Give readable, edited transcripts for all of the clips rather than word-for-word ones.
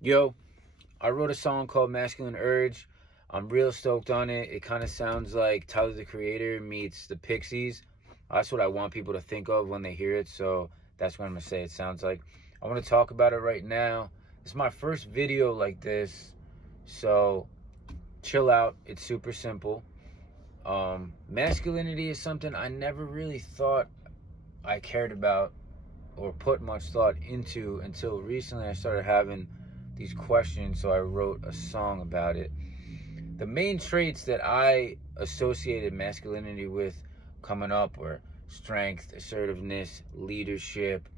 Yo, I wrote a song called Masculine Urge. I'm real stoked on it. It kind of sounds like Tyler the Creator meets the Pixies. That's what I want people to think of when they hear it, so that's what I'm going to say it sounds like. I want to talk about it right now. It's my first video like this, so chill out. It's super simple. Masculinity is something I never really thought I cared about or put much thought into until recently. I started having these questions, so I wrote a song about it. The main traits that I associated masculinity with coming up were strength, assertiveness, leadership,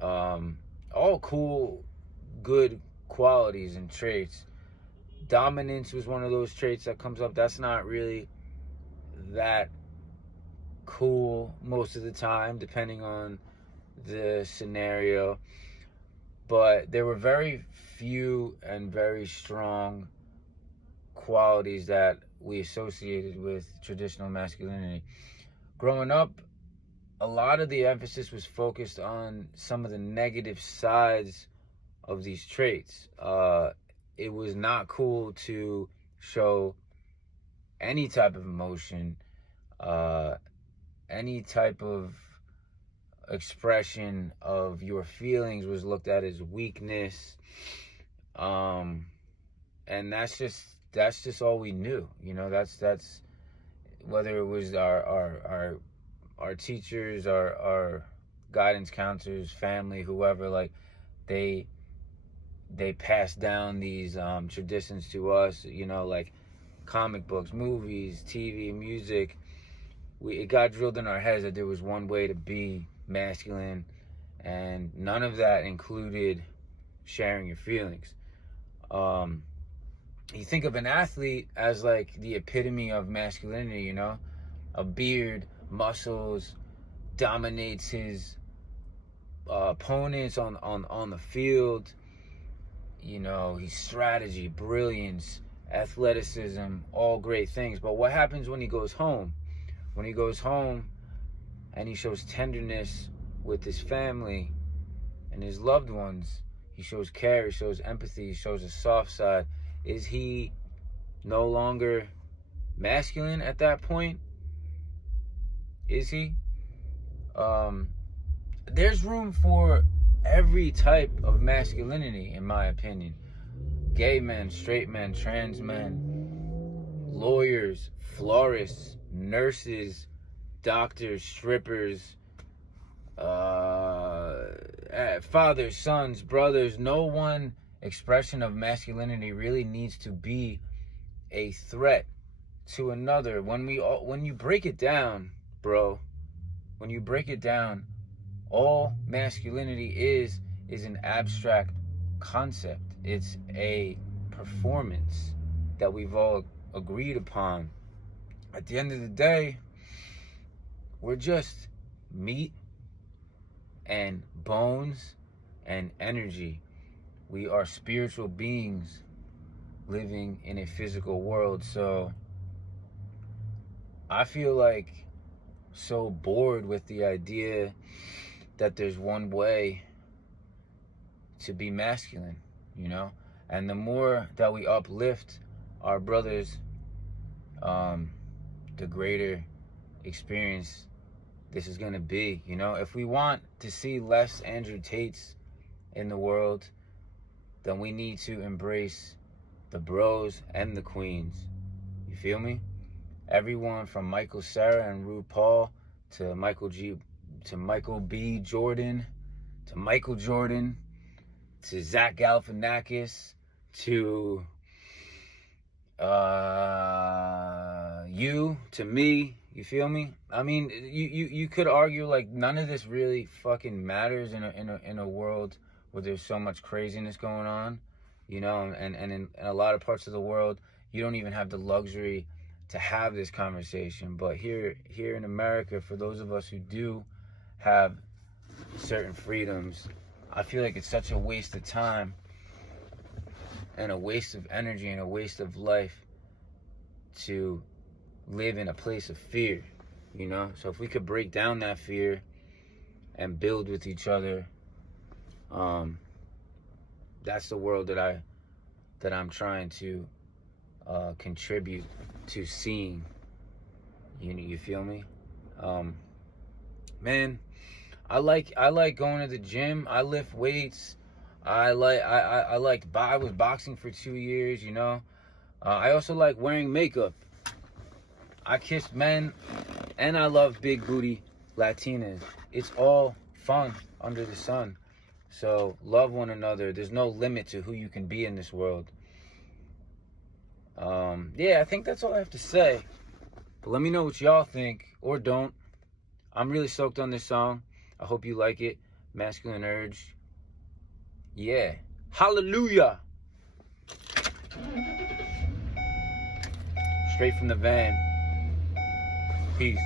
all cool, good qualities and traits. Dominance was one of those traits that comes up. That's not really that cool most of the time, depending on the scenario. But there were very few and very strong qualities that we associated with traditional masculinity. Growing up, a lot of the emphasis was focused on some of the negative sides of these traits. It was not cool to show any type of emotion, any type of expression of your feelings was looked at as weakness. And that's just all we knew. That's whether it was our teachers, our guidance counselors, family, whoever, like they passed down these traditions to us, like comic books, movies, TV, music. It got drilled in our heads that there was one way to be masculine, and none of that included sharing your feelings. You think of an athlete as like the epitome of masculinity, a beard, muscles, dominates his opponents on the field. He's strategy, brilliance, athleticism, all great things. But what happens when he goes home? When he goes home and he shows tenderness with his family and his loved ones, he shows care, he shows empathy, he shows a soft side. Is he no longer masculine at that point? Is he? There's room for every type of masculinity, in my opinion. Gay men, straight men, trans men, lawyers, florists, nurses, doctors, strippers, fathers, sons, brothers. No one expression of masculinity really needs to be a threat to another. When you break it down, bro, when you break it down, all masculinity is an abstract concept. It's a performance that we've all agreed upon. At the end of the day, we're just meat and bones and energy. We are spiritual beings living in a physical world. So I feel like so bored with the idea that there's one way to be masculine, and the more that we uplift our brothers, the greater experience this is going to be. If we want to see less Andrew Tates in the world, then we need to embrace the bros and the queens. You feel me? Everyone from Michael Cera and RuPaul to Michael B. Jordan to Michael Jordan to Zach Galifianakis to you to me. You feel me? I mean, you could argue like none of this really fucking matters in a world where there's so much craziness going on, and in a lot of parts of the world you don't even have the luxury to have this conversation. But here in America, for those of us who do have certain freedoms, I feel like it's such a waste of time and a waste of energy and a waste of life to live in a place of fear, So if we could break down that fear and build with each other, that's the world that I'm trying to contribute to seeing. You feel me? Man, I like going to the gym. I lift weights. I was boxing for 2 years, you know. I also like wearing makeup. I kiss men, and I love big booty Latinas. It's all fun under the sun. So love one another. There's no limit to who you can be in this world. Yeah, I think that's all I have to say. But let me know what y'all think, or don't. I'm really stoked on this song. I hope you like it. Masculine Urge. Yeah. Hallelujah. Straight from the van. Peace.